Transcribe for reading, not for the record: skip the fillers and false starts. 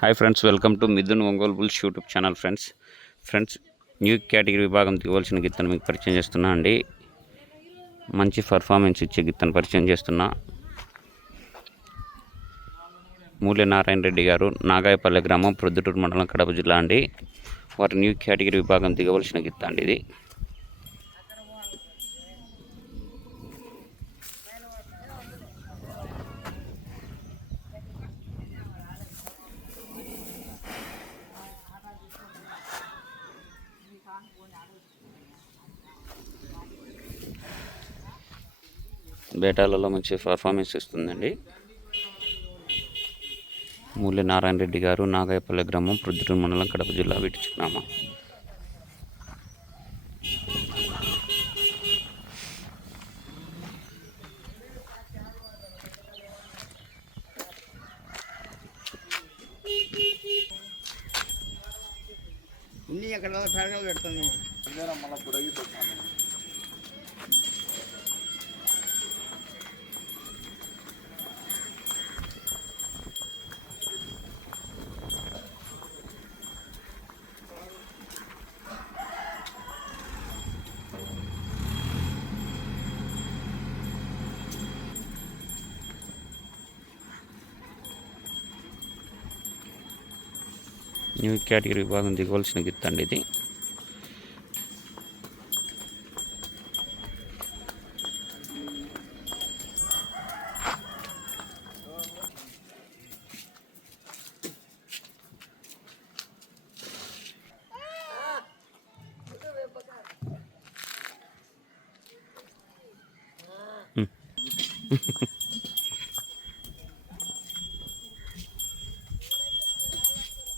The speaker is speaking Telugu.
Hi friends, welcome to Mithun Ongole bulls YouTube channel. Friends new category విభాగం దిగవలసిన గిత్తను మీకు పరిచయం చేస్తున్నా అండి. మంచి పర్ఫార్మెన్స్ ఇచ్చే గిత్తను పరిచయం చేస్తున్నా. మూల్య నారాయణ రెడ్డి గారు, నాగాయపల్లె గ్రామం, ప్రొద్దుటూరు మండలం, కడప జిల్లా అండి. వారి న్యూ కేటగిరీ విభాగం దిగవలసిన గిత్త అండి ఇది. బేటాలలో మంచి పర్ఫార్మెన్స్ ఇస్తుందండి. మూల్య నారాయణ రెడ్డి గారు, నాగాయపల్లె గ్రామం, ప్రొద్దుటూరు మండలం, కడప జిల్లా, వీటి చిరునామా. ఇన్ని ఎక్కడ పేడగలు పెడుతుంది మళ్ళీ పొడగి పెట్టాను. న్యూ కేటగిరీ విభాగం దిగవలసిన గిత్త అండి ఇది.